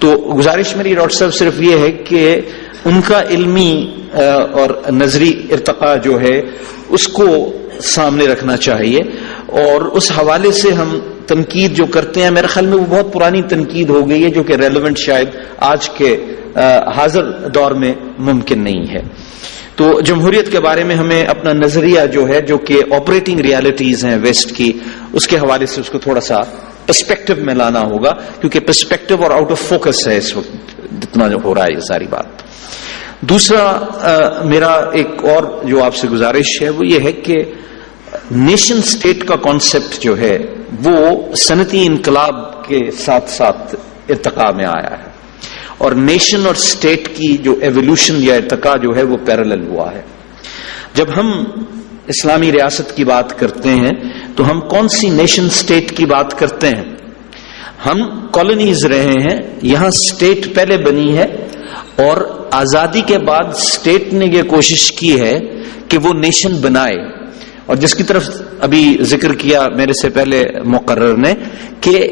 تو گزارش میری ڈاکٹر صاحب صرف یہ ہے کہ ان کا علمی اور نظری ارتقاء جو ہے اس کو سامنے رکھنا چاہیے، اور اس حوالے سے ہم تنقید جو کرتے ہیں میرے خیال میں وہ بہت پرانی تنقید ہو گئی ہے جو کہ ریلیونٹ شاید آج کے حاضر دور میں ممکن نہیں ہے۔ تو جمہوریت کے بارے میں ہمیں اپنا نظریہ جو ہے جو کہ آپریٹنگ ریالٹیز ہیں ویسٹ کی، اس کے حوالے سے اس کو تھوڑا سا پرسپیکٹو میں لانا ہوگا، کیونکہ پرسپیکٹو اور آؤٹ آف فوکس ہے اس وقت جتنا جو ہو رہا ہے یہ ساری بات۔ دوسرا میرا ایک اور جو آپ سے گزارش ہے وہ یہ ہے کہ نیشن سٹیٹ کا کانسیپٹ جو ہے وہ صنعتی انقلاب کے ساتھ ساتھ ارتقاء میں آیا ہے، اور نیشن اور سٹیٹ کی جو ایولیوشن یا ارتقاء جو ہے وہ پیرالل ہوا ہے۔ جب ہم اسلامی ریاست کی بات کرتے ہیں تو ہم کون سی نیشن سٹیٹ کی بات کرتے ہیں؟ ہم کالونیز رہے ہیں، یہاں سٹیٹ پہلے بنی ہے، اور آزادی کے بعد سٹیٹ نے یہ کوشش کی ہے کہ وہ نیشن بنائے، اور جس کی طرف ابھی ذکر کیا میرے سے پہلے مقرر نے کہ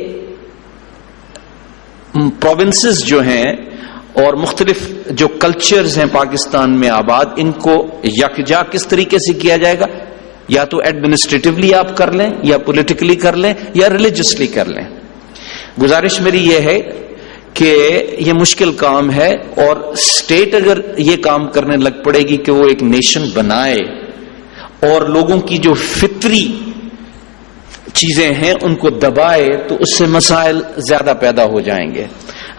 پروونسز جو ہیں اور مختلف جو کلچرز ہیں پاکستان میں آباد، ان کو یکجا کس طریقے سے کیا جائے گا؟ یا تو ایڈمنسٹریٹولی آپ کر لیں، یا پولیٹیکلی کر لیں، یا ریلیجسلی کر لیں۔ گزارش میری یہ ہے کہ یہ مشکل کام ہے، اور سٹیٹ اگر یہ کام کرنے لگ پڑے گی کہ وہ ایک نیشن بنائے اور لوگوں کی جو فطری چیزیں ہیں ان کو دبائے، تو اس سے مسائل زیادہ پیدا ہو جائیں گے۔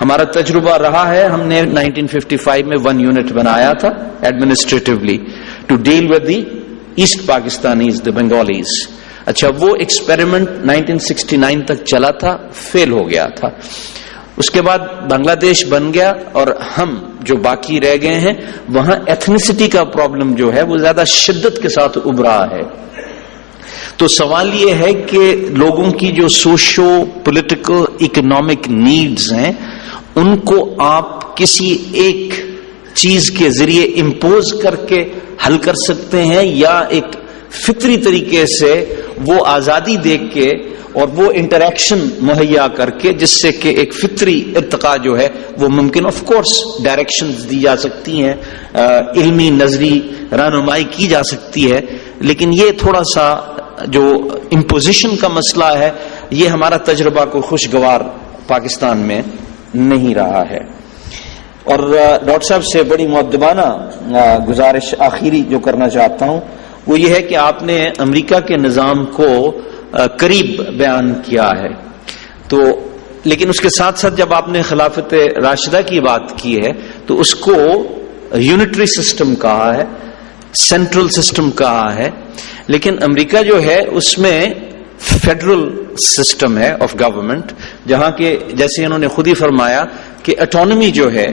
ہمارا تجربہ رہا ہے، ہم نے 1955 میں 1 یونٹ بنایا تھا administratively to deal with the East Pakistanis, the Bengalis. اچھا، وہ ایکسپیریمنٹ 1969 تک چلا تھا، فیل ہو گیا تھا۔ اس کے بعد بنگلہ دیش بن گیا، اور ہم جو باقی رہ گئے ہیں وہاں ایتھنیسٹی کا پرابلم جو ہے وہ زیادہ شدت کے ساتھ ابھرا ہے۔ تو سوال یہ ہے کہ لوگوں کی جو سوشو پولیٹیکل اکنامک نیڈز ہیں ان کو آپ کسی ایک چیز کے ذریعے امپوز کر کے حل کر سکتے ہیں، یا ایک فطری طریقے سے وہ آزادی دیکھ کے اور وہ انٹریکشن مہیا کر کے جس سے کہ ایک فطری ارتقاء جو ہے وہ ممکن، آف کورس ڈائریکشنز دی جا سکتی ہیں، علمی نظری رہنمائی کی جا سکتی ہے، لیکن یہ تھوڑا سا جو امپوزیشن کا مسئلہ ہے یہ ہمارا تجربہ کو خوشگوار پاکستان میں نہیں رہا ہے۔ اور ڈاکٹر صاحب سے بڑی مؤدبانہ گزارش آخری جو کرنا چاہتا ہوں وہ یہ ہے کہ آپ نے امریکہ کے نظام کو قریب بیان کیا ہے، تو لیکن اس کے ساتھ ساتھ جب آپ نے خلافت راشدہ کی بات کی ہے تو اس کو یونٹری سسٹم کہا ہے، سینٹرل سسٹم کہا ہے، لیکن امریکہ جو ہے اس میں فیڈرل سسٹم ہے آف گورنمنٹ، جہاں کے جیسے انہوں نے خود ہی فرمایا کہ اٹانومی جو ہے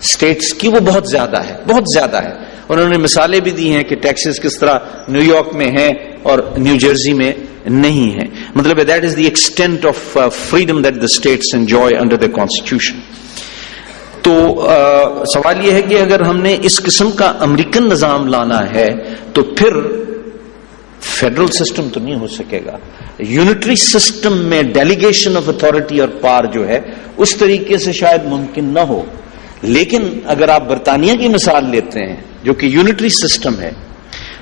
اسٹیٹس کی وہ بہت زیادہ ہے، بہت زیادہ ہے۔ انہوں نے مثالیں بھی دی ہیں کہ ٹیکسز کس طرح نیو یارک میں ہیں اور نیو جرسی میں نہیں ہے، مطلب that is the extent of freedom that the states enjoy under the constitution. تو سوال یہ ہے کہ اگر ہم نے اس قسم کا امریکن نظام لانا ہے تو پھر فیڈرل سسٹم تو نہیں ہو سکے گا، یونٹری سسٹم میں ڈیلیگیشن آف اتھارٹی اور پاور جو ہے اس طریقے سے شاید ممکن نہ ہو۔ لیکن اگر آپ برطانیہ کی مثال لیتے ہیں جو کہ یونٹری سسٹم ہے،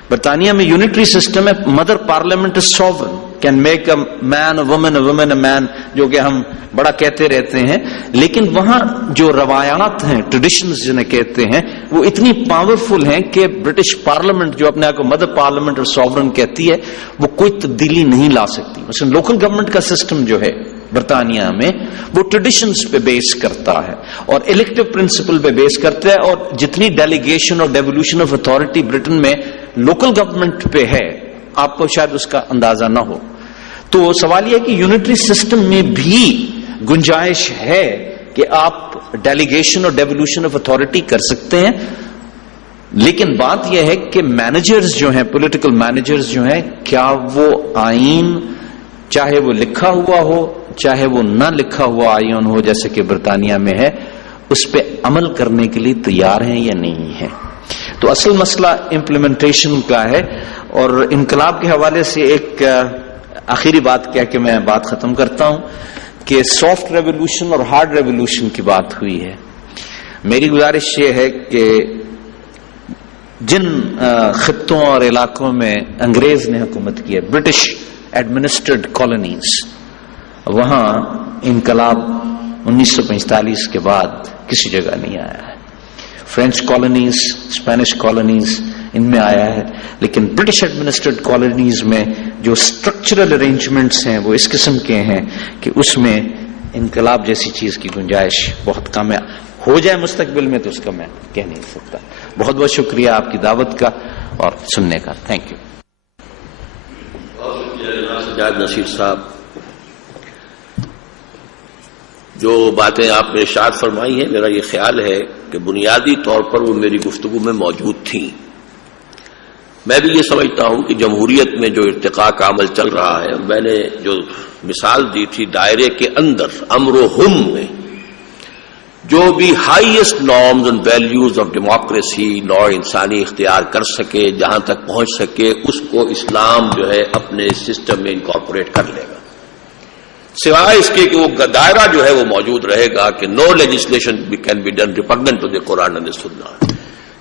برطانیہ میں یونٹری سسٹم ہے، mother parliament is sovereign, can make a man a woman, a woman a man, جو کہ ہم بڑا کہتے رہتے ہیں، لیکن وہاں جو روایات ہیں، ٹریڈیشنز جنہیں کہتے ہیں، وہ اتنی پاورفل ہیں کہ برٹش پارلیمنٹ جو اپنے آپ کو مدر پارلیمنٹ اور سوورن کہتی ہے وہ کوئی تبدیلی نہیں لا سکتی۔ مثلا لوکل گورنمنٹ کا سسٹم جو ہے برطانیہ میں وہ ٹریڈیشنز پہ بیس کرتا ہے اور الیکٹو پرنسپل پہ بیس کرتا ہے، اور جتنی ڈیلیگیشن اور ڈیوولوشن آف اتھارٹی برٹن میں لوکل گورنمنٹ پہ ہے آپ کو شاید اس کا اندازہ نہ ہو۔ تو سوال یہ ہے کہ یونٹری سسٹم میں بھی گنجائش ہے کہ آپ ڈیلیگیشن اور ڈیوولوشن آف اتھارٹی کر سکتے ہیں، لیکن بات یہ ہے کہ مینیجرز جو ہیں، پولیٹیکل مینیجرز جو ہیں، کیا وہ آئین چاہے وہ لکھا ہوا ہو چاہے وہ نہ لکھا ہوا آئین ہو جیسے کہ برطانیہ میں ہے، اس پہ عمل کرنے کے لیے تیار ہیں یا نہیں ہیں؟ تو اصل مسئلہ امپلیمنٹیشن کا ہے۔ اور انقلاب کے حوالے سے ایک آخری بات کہہ کے میں بات ختم کرتا ہوں کہ سافٹ ریولوشن اور ہارڈ ریولوشن کی بات ہوئی ہے. میری گزارش یہ ہے کہ جن خطوں اور علاقوں میں انگریز نے حکومت کی ہے، برٹش ایڈمنسٹرڈ کالونیز، وہاں انقلاب 1945 کے بعد کسی جگہ نہیں آیا ہے. فرینچ کالونیز، اسپینش کالونیز، ان میں آیا ہے، لیکن برٹش ایڈمنسٹرڈ کالونیز میں جو اسٹرکچرل ارینجمنٹس ہیں وہ اس قسم کے ہیں کہ اس میں انقلاب جیسی چیز کی گنجائش بہت کم ہے. ہو جائے مستقبل میں تو اس کا میں کہہ نہیں سکتا. بہت بہت شکریہ آپ کی دعوت کا اور سننے کا. Thank you. سجاد نصیر صاحب، جو باتیں آپ نے ارشاد فرمائی ہیں، میرا یہ خیال ہے کہ بنیادی طور پر وہ میری گفتگو میں موجود تھیں. میں بھی یہ سمجھتا ہوں کہ جمہوریت میں جو ارتقاء کا عمل چل رہا ہے، میں نے جو مثال دی تھی دائرے کے اندر امر و ہم میں جو بھی highest norms and values of democracy, نوع انسانی اختیار کر سکے، جہاں تک پہنچ سکے، اس کو اسلام جو ہے اپنے سسٹم میں انکارپوریٹ کر لے گا، سوائے اس کے کہ وہ دائرہ جو ہے وہ موجود رہے گا کہ no legislation can be done repugnant to the Quran and Sunnah.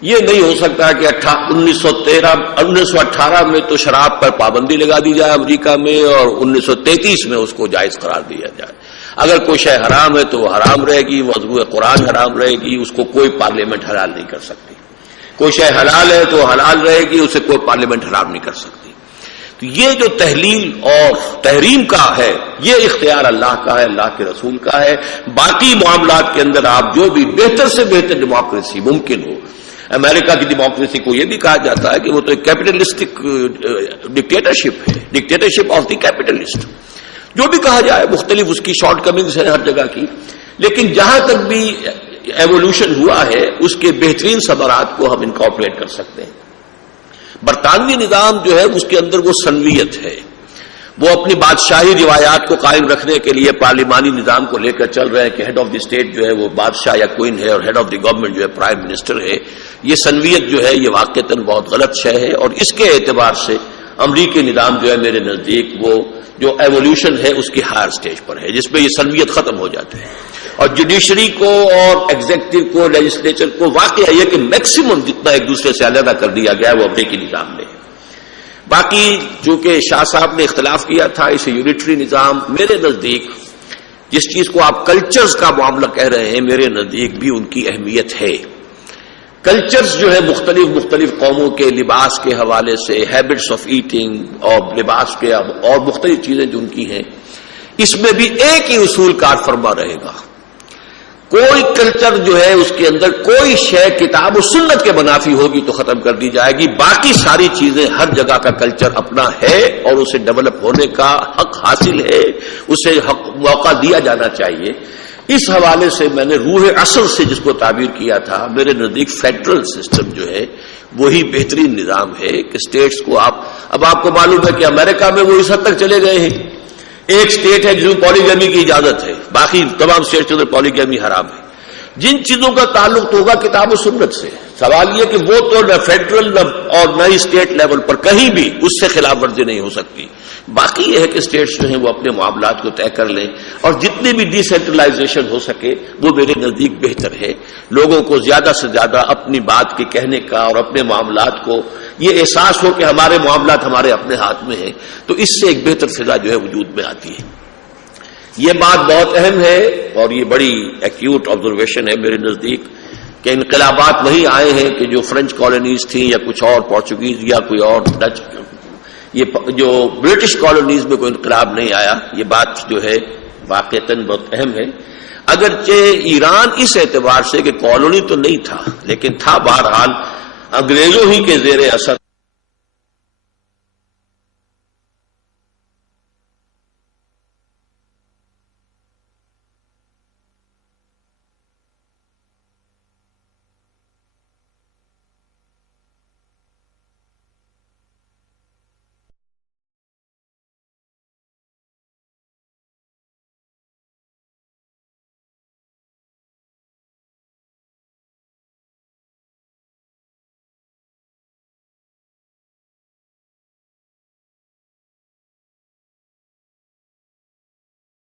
یہ نہیں ہو سکتا کہ 1918 میں تو شراب پر پابندی لگا دی جائے امریکہ میں اور 1933 میں اس کو جائز قرار دیا جائے. اگر کوئی شے حرام ہے تو وہ حرام رہے گی، موضوع قرآن حرام رہے گی، اس کو کوئی پارلیمنٹ حلال نہیں کر سکتی. کوئی شے حلال ہے تو حلال رہے گی، اسے کوئی پارلیمنٹ حرام نہیں کر سکتی. تو یہ جو تحلیل اور تحریم کا ہے، یہ اختیار اللہ کا ہے، اللہ کے رسول کا ہے. باقی معاملات کے اندر آپ جو بھی بہتر سے بہتر ڈیموکریسی ممکن ہو. امریکہ کی ڈیموکریسی کو یہ بھی کہا جاتا ہے کہ وہ تو ایک کیپٹلسٹک ڈکٹیٹرشپ ہے، ڈکٹیٹرشپ آف دی کیپٹلسٹ. جو بھی کہا جائے، مختلف اس کی شارٹ کمنگز ہیں ہر جگہ کی، لیکن جہاں تک بھی ایوولوشن ہوا ہے اس کے بہترین ثمرات کو ہم انکارپوریٹ کر سکتے ہیں. برطانوی نظام جو ہے اس کے اندر وہ سنویت ہے، وہ اپنی بادشاہی روایات کو قائم رکھنے کے لیے پارلیمانی نظام کو لے کر چل رہے ہیں کہ ہیڈ آف دی اسٹیٹ جو ہے وہ بادشاہ یا کوئن ہے اور ہیڈ آف دی گورنمنٹ جو ہے پرائم منسٹر ہے. یہ سنویت جو ہے یہ واقعتاً بہت غلط شے ہے، اور اس کے اعتبار سے امریکی نظام جو ہے میرے نزدیک وہ جو ایوولوشن ہے اس کی ہائر سٹیج پر ہے، جس میں یہ سنویت ختم ہو جاتی ہے. اور جوڈیشری کو اور ایگزیکٹو کو، لیجسلیچر کو واقعہ یہ کہ میکسیمم جتنا ایک دوسرے سے علیحدہ کر دیا گیا ہے وہ امریکی نظام میں ہے. باقی چونکہ شاہ صاحب نے اختلاف کیا تھا اسے یونیٹری نظام، میرے نزدیک جس چیز کو آپ کلچرز کا معاملہ کہہ رہے ہیں، میرے نزدیک بھی ان کی اہمیت ہے. کلچرز جو ہے مختلف قوموں کے لباس کے حوالے سے، ہیبٹس آف ایٹنگ اور لباس کے اور مختلف چیزیں جو ان کی ہیں، اس میں بھی ایک ہی اصول کار فرما رہے گا. کوئی کلچر جو ہے اس کے اندر کوئی شے کتاب و سنت کے منافی ہوگی تو ختم کر دی جائے گی. باقی ساری چیزیں ہر جگہ کا کلچر اپنا ہے اور اسے ڈیولپ ہونے کا حق حاصل ہے، اسے موقع دیا جانا چاہیے. اس حوالے سے میں نے روح اصل سے جس کو تعبیر کیا تھا، میرے نزدیک فیڈرل سسٹم جو ہے وہی بہترین نظام ہے کہ اسٹیٹس کو اب آپ کو معلوم ہے کہ امریکہ میں وہ اس حد تک چلے گئے ہیں، ایک اسٹیٹ ہے جس میں پولیگیمی کی اجازت ہے، باقی تمام اسٹیٹس کے اندر پولیگیمی حرام ہے. جن چیزوں کا تعلق تو ہوگا کتاب و سنت سے، سوال یہ کہ وہ تو نہ فیڈرل اور نہ اسٹیٹ لیول پر کہیں بھی اس سے خلاف ورزی نہیں ہو سکتی. باقی یہ ہے کہ اسٹیٹس جو ہیں وہ اپنے معاملات کو طے کر لیں، اور جتنی بھی ڈی سینٹرلائزیشن ہو سکے وہ میرے نزدیک بہتر ہے. لوگوں کو زیادہ سے زیادہ اپنی بات کے کہنے کا اور اپنے معاملات کو یہ احساس ہو کہ ہمارے معاملات ہمارے اپنے ہاتھ میں ہیں، تو اس سے ایک بہتر فضا جو ہے وجود میں آتی ہے. یہ بات بہت اہم ہے اور یہ بڑی ایکیوٹ آبزرویشن ہے میرے نزدیک کہ انقلابات وہی آئے ہیں کہ جو فرینچ کالونیز تھیں یا کچھ اور پورچوگیز یا کوئی اور ڈچ، یہ جو برٹش کالونیز میں کوئی انقلاب نہیں آیا. یہ بات جو ہے واقعتاً بہت اہم ہے. اگرچہ ایران اس اعتبار سے کہ کالونی تو نہیں تھا لیکن تھا بہرحال انگریزوں ہی کے زیر اثر